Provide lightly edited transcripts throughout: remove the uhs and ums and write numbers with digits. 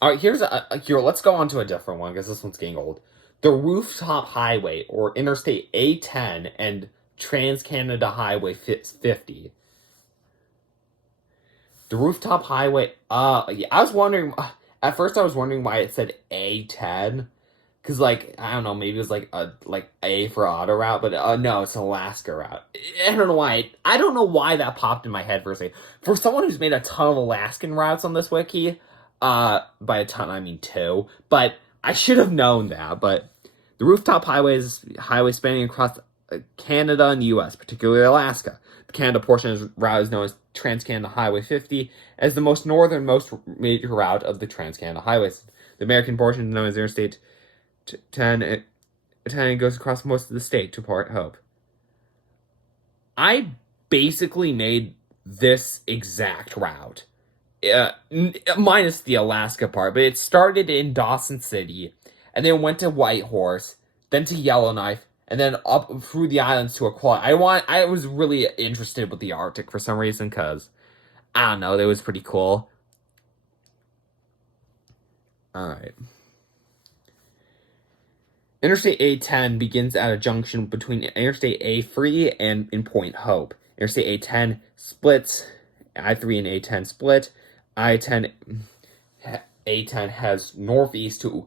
All right, here. Let's go on to a different one because this one's getting old. The Rooftop Highway, or Interstate A10 and Trans Canada Highway 50. The Rooftop Highway. Yeah, I was wondering. At first, I was wondering why it said A10, because like I don't know, maybe it was like A for auto route, but no, it's an Alaska route. I don't know why. I don't know why that popped in my head for a second. For someone who's made a ton of Alaskan routes on this wiki, by a ton I mean two, but I should have known that. But the Rooftop Highway is highway spanning across Canada and the U.S., particularly Alaska. The Canada portion of the route is known as Trans-Canada Highway 50, as the most northernmost major route of the Trans-Canada Highways. The American portion is known as Interstate 10, 10 goes across most of the state to Port Hope. I basically made this exact route, minus the Alaska part, but it started in Dawson City, and then went to Whitehorse, then to Yellowknife, and then up through the islands to Aquila. I was really interested with the Arctic for some reason, because, I don't know, that was pretty cool. Alright. Interstate A10 begins at a junction between Interstate A3 and in Point Hope. Interstate A10 splits, I3 and A10 split. A10 has northeast to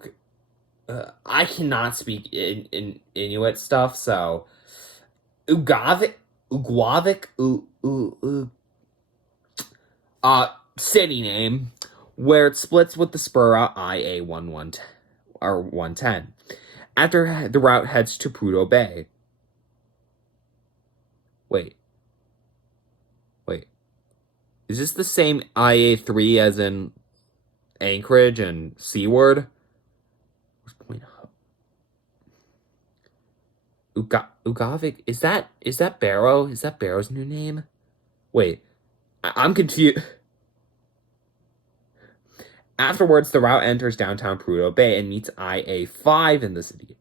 I cannot speak in Inuit stuff, so Ugavik, city name, where it splits with the spur IA11 or 110. After the route heads to Prudhoe Bay. Wait. Is this the same IA3 as in Anchorage and Seaward? Ugavik, is that Barrow? Is that Barrow's new name? Wait, I'm confused. Afterwards, the route enters downtown Prudhoe Bay and meets IA5 in the city.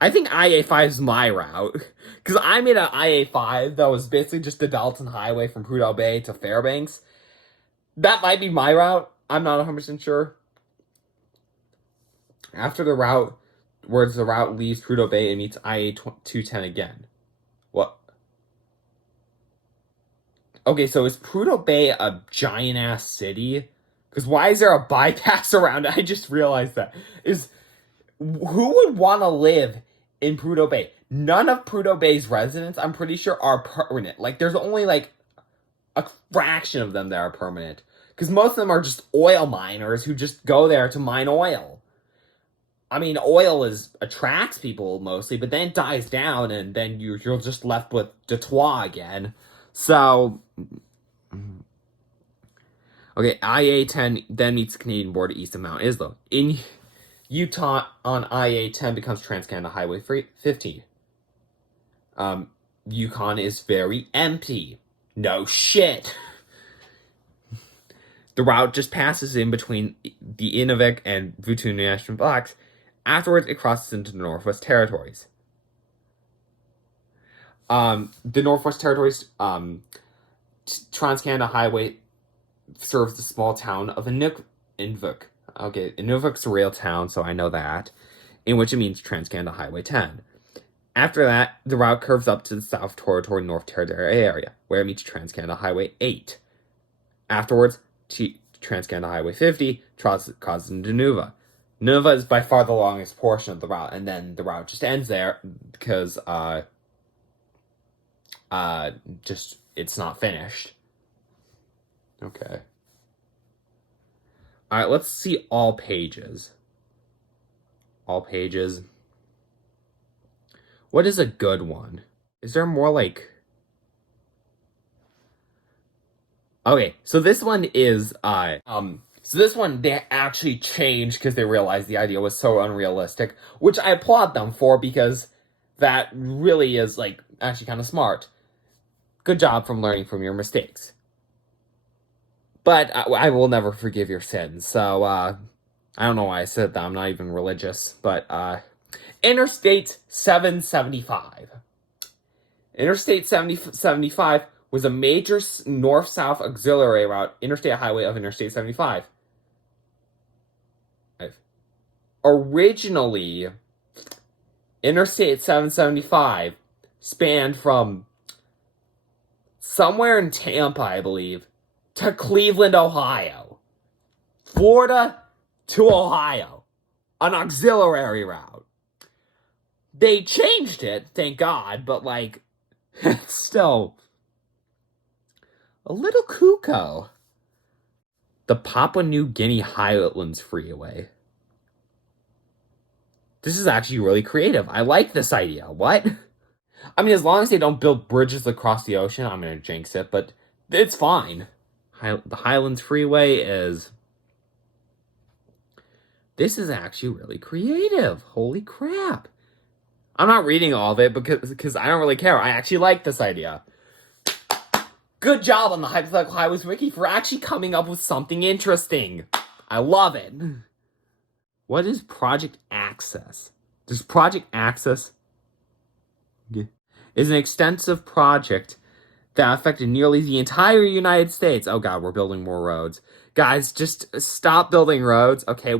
I think IA5 is my route, because I made an IA5 that was basically just the Dalton Highway from Prudhoe Bay to Fairbanks. That might be my route. I'm not 100% sure. After the route, the route leaves Prudhoe Bay and meets IA210 again. What? Okay, so is Prudhoe Bay a giant-ass city? Because why is there a bypass around it? I just realized that. Who would want to live in Prudhoe Bay? None of Prudhoe Bay's residents, I'm pretty sure, are permanent. Like, there's only, like, a fraction of them that are permanent. Because most of them are just oil miners who just go there to mine oil. I mean, oil attracts people mostly, but then it dies down, and then you're just left with Detroit again. So, okay, IA-10 then meets the Canadian border east of Mount Islo. In Utah, on IA-10 becomes Trans-Canada Highway 50. Yukon is very empty. No shit. The route just passes in between the Inuvik and Vutunu National Parks. Afterwards, it crosses into the Northwest Territories. The Northwest Territories, Trans-Canada Highway serves the small town of Inuvik. Okay, Inuvik's a real town, so I know that, in which it means Trans-Canada Highway 10. After that, the route curves up to the South Territory, North Territory area, where it meets Trans-Canada Highway 8. Afterwards, Trans-Canada Highway 50 crosses into Nunavut. Nunavut is by far the longest portion of the route, and then the route just ends there because, it's not finished. Okay. Alright, let's see all pages. All pages. What is a good one? Is there more like... Okay, so this one is, so this one, they actually changed because they realized the idea was so unrealistic, which I applaud them for, because that really is, like, actually kind of smart. Good job from learning from your mistakes. But I will never forgive your sins, so, I don't know why I said that, I'm not even religious, but, Interstate 775. Interstate 75 was a major north-south auxiliary route, interstate highway of Interstate 75. Originally, Interstate 775 spanned from somewhere in Tampa, I believe, to Cleveland, Ohio. Florida to Ohio. An auxiliary route. They changed it, thank God, but, like, it's still a little cuckoo. The Papua New Guinea Highlands Freeway. This is actually really creative. I like this idea. What? I mean, as long as they don't build bridges across the ocean, I'm going to jinx it, but it's fine. The Highlands Freeway is... This is actually really creative. Holy crap. I'm not reading all of it because I don't really care. I actually like this idea. Good job on the Hypothetical Highways Wiki for actually coming up with something interesting. I love it. What is Project Access? Does Project Access is an extensive project that affected nearly the entire United States. Oh God, we're building more roads. Guys, just stop building roads. Okay,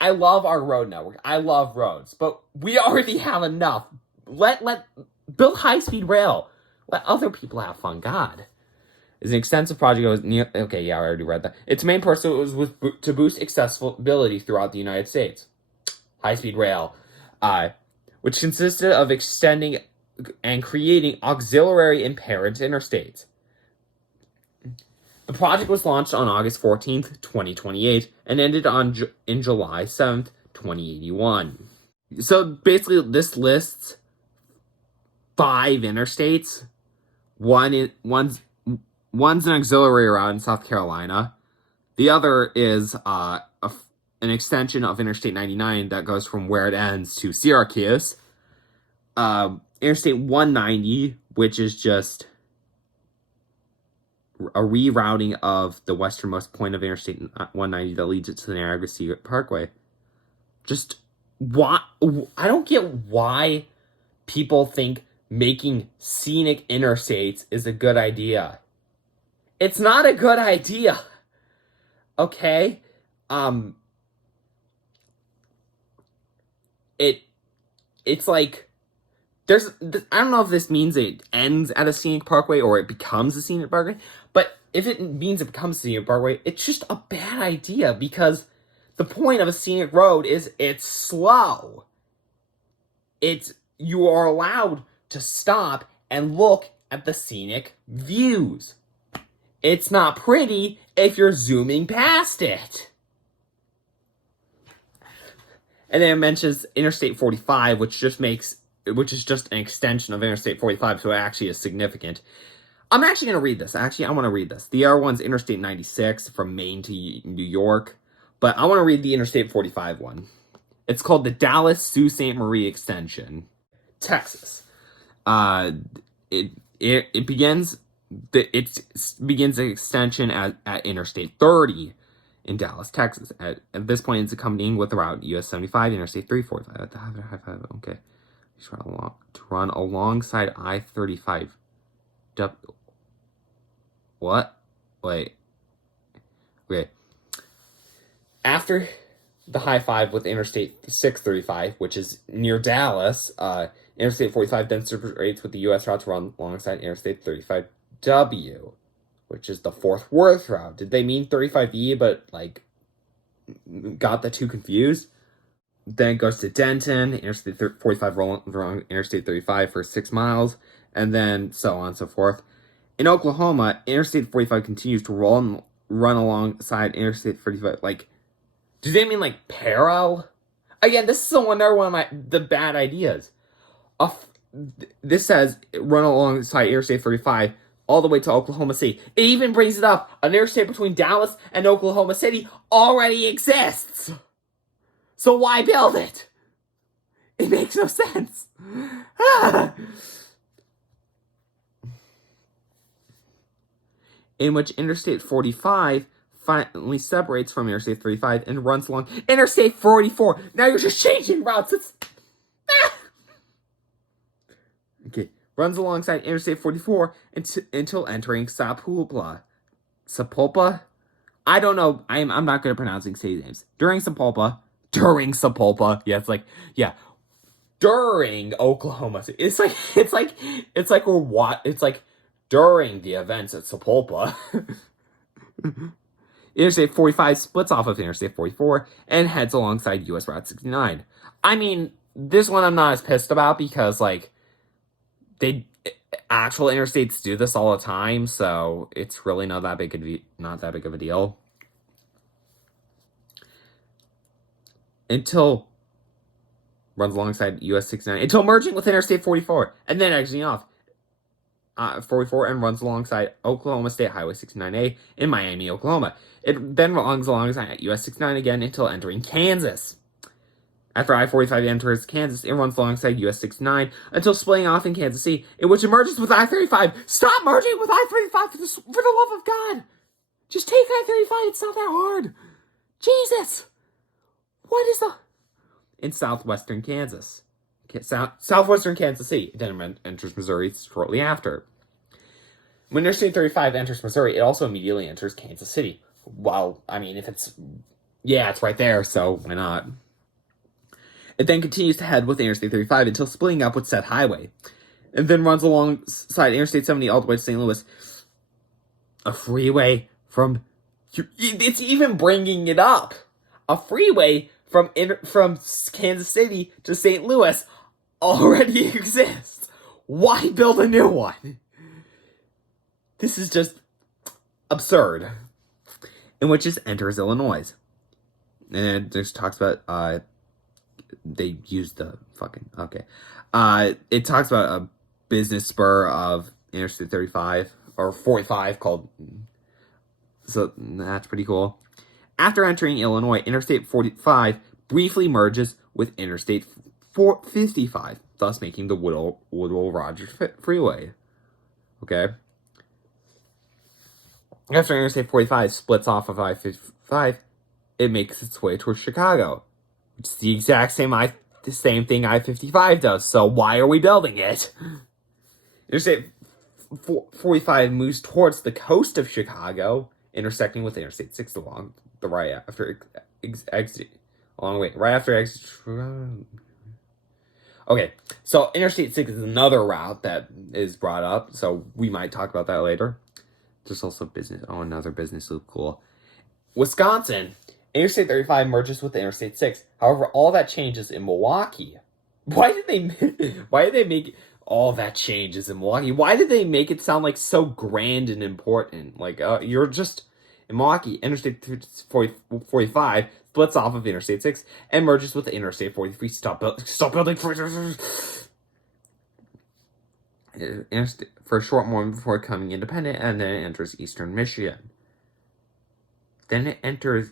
I love our road network. I love roads, but we already have enough. Build high-speed rail. Let other people have fun. God. Is an extensive project that was near... Okay, yeah, I already read that. Its main purpose was to boost accessibility throughout the United States. High-speed rail. Which consisted of extending and creating auxiliary and parent interstates. The project was launched on August 14th, 2028, and ended in July 7th, 2081. So basically, this lists 5 interstates. One's an auxiliary route in South Carolina. The other is an extension of Interstate 99 that goes from where it ends to Syracuse. Interstate 190, which is just a rerouting of the westernmost point of Interstate 190 that leads it to the Niagara Sea Parkway. Just why? I don't get why people think making scenic interstates is a good idea. It's not a good idea. Okay? It's like I don't know if this means it ends at a scenic parkway or it becomes a scenic parkway, but if it means it becomes a scenic parkway, it's just a bad idea because the point of a scenic road is it's slow. You are allowed to stop and look at the scenic views. It's not pretty if you're zooming past it. And then it mentions Interstate 45, which is just an extension of Interstate 45, so it actually is significant. I'm actually going to read this. Actually, I want to read this. The other one's Interstate 96 from Maine to New York, but I want to read the Interstate 45 one. It's called the Dallas-Sault Ste. Marie Extension. Texas. It begins an extension at Interstate 30 in Dallas, Texas. At this point, it's accompanying with the route US 75, Interstate 345. Okay. To run alongside I-35. What? Wait. Okay. After the high five with Interstate 635, which is near Dallas, Interstate 45 then separates with the U.S. route to run alongside Interstate 35W, which is the Fort Worth route. Did they mean 35E, but, like, got the two confused? Then it goes to Denton, Interstate 45 rolling Interstate 35 for 6 miles, and then so on and so forth. In Oklahoma, Interstate 45 continues to run alongside Interstate 35. Like, do they mean, like, parallel? Again, this is another one of the bad ideas. This says run alongside Interstate 35 all the way to Oklahoma City. It even brings it up. An interstate between Dallas and Oklahoma City already exists. So why build it? It makes no sense. In which Interstate 45 finally separates from Interstate 35 and runs along Interstate 44. Now you're just changing routes. Okay. Runs alongside Interstate 44 until entering Sapulpa. Sapulpa? I don't know. I'm not good at pronouncing city names. During Sapulpa. Yeah, it's like, yeah. During Oklahoma City. It's like during the events at Sapulpa. Interstate 45 splits off of Interstate 44 and heads alongside US Route 69. I mean, this one I'm not as pissed about because, like, they actual interstates do this all the time, so it's really not that big of a deal. Until runs alongside US 69 until merging with Interstate 44 and then exiting off 44 and runs alongside Oklahoma State Highway 69A in Miami, Oklahoma. It then runs alongside US 69 again until entering Kansas. After I-45 enters Kansas, it runs alongside US 69 until splitting off in Kansas City, in which it merges with I-35. Stop merging with I-35 for the love of God! Just take I-35, it's not that hard! Jesus! What is the... In southwestern Kansas. Southwestern Kansas City. It then enters Missouri shortly after. When Interstate 35 enters Missouri, it also immediately enters Kansas City. Well, I mean, if it's... Yeah, it's right there, so why not? It then continues to head with Interstate 35 until splitting up with said highway. And then runs alongside Interstate 70 all the way to St. Louis. A freeway from... It's even bringing it up. A freeway from Kansas City to St. Louis already exists. Why build a new one? This is just absurd. In which it enters Illinois. And it just talks about, they use the fucking, okay. It talks about a business spur of Interstate 35, or 45 called, so that's pretty cool. After entering Illinois, Interstate 45 briefly merges with Interstate 55, thus making the Woodrow Rogers Freeway. Okay? After Interstate 45 splits off of I-55, it makes its way towards Chicago, which is the exact same thing I-55 does, so why are we building it? Interstate 45 moves towards the coast of Chicago, intersecting with Interstate 6 along the right after exit. Okay, so Interstate 6 is another route that is brought up, so we might talk about that later. There's also business. Oh, another business loop. Cool. Wisconsin. Interstate 35 merges with Interstate 6. However, all that changes in Milwaukee. Why did they make all that changes in Milwaukee? Why did they make it sound like so grand and important? Like, you're just... In Milwaukee, Interstate 45 splits off of Interstate 6 and merges with Interstate 43. Stop building for a short moment before becoming independent, and then it enters eastern Michigan. Then it enters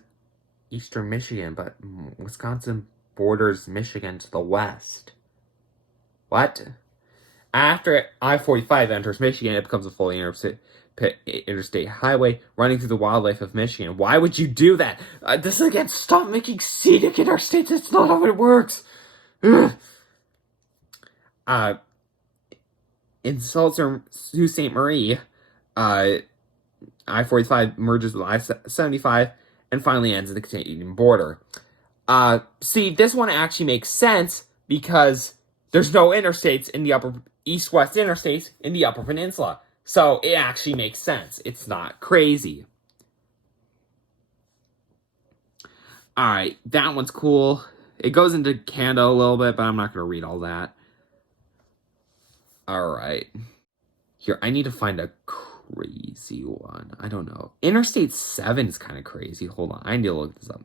eastern Michigan, but Wisconsin borders Michigan to the west. What? After I-45 enters Michigan, it becomes a fully interstate highway running through the wildlife of Michigan. Why would you do that? This is again, stop making scenic interstates. It's not how it works. In Sault Ste. Marie, I-45 merges with I-75 and finally ends in the Canadian border. See, this one actually makes sense because there's no interstates in the east-west interstates in the Upper Peninsula. So it actually makes sense. It's not crazy. Alright, that one's cool. It goes into Canada a little bit, but I'm not going to read all that. Alright. Here, I need to find a crazy one. I don't know. Interstate 7 is kind of crazy. Hold on, I need to look this up.